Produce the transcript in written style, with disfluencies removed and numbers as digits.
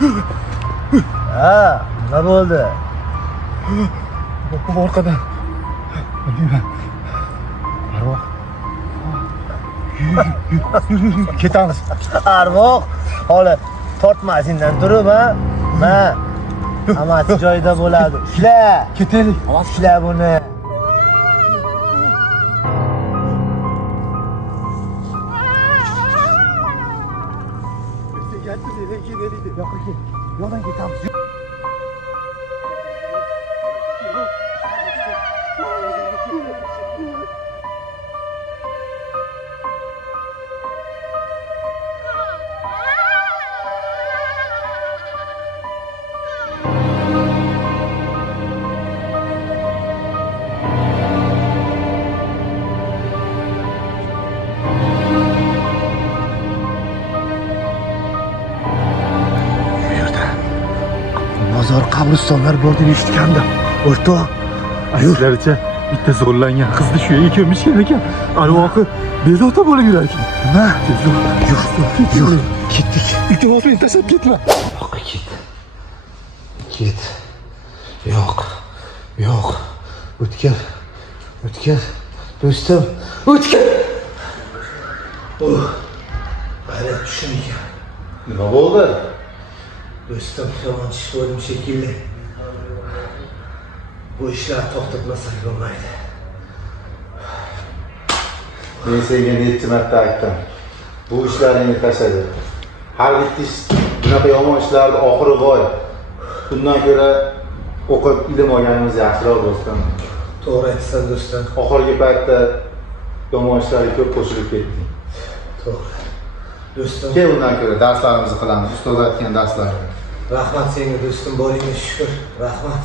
Ha, nima bo'ldi? Orqadan. Bilmayman. Arvoh. Yur. Ketamiz. Arvoh, holi tortmasindan turib, ha? Ma. Hammasi joyida bo'ladi. Ushla. Ketaylik. Ushla buni. Yo'ldan ketamiz. Mozor qabristonlar bor deb eshitganda. O'rtoq, Ayollarcha bitta zo'rlangan qizni shu yerga ko'mishgan ekan. Arvohi bezovta bo'lib yurar ekan. nima? Yo'q. Ketdik. Iltimos meni tashlab ketma. Yo'q, ket. Yo'q. O'tkir. Do'stim, o'tkir. Hayrat tushunmayman. Nima bo'ldi? Do'stim, yomon ish bo'ldim shekilli. Bu ishlar to'xtatmasak bo'lmaydi. Men senga necha marta aytdim. Bu ishlaringni tashladi. Har bitta ish bunaqa yomon ishlarning oxiri voy. Bundan ko'ra o'qib ilm olganimiz yaxshiroq do'stim. To'g'ri aytsan do'stim. Oxirgi paytda yomon ishlarga ko'p qo'shilib ketding. To'g'ri. Do'stim, Kel undan ko'ra darslarimizni qilamiz. Ustoz aytgan darslarni. rahmat senga do'stim, boringga shukr. Rahmat.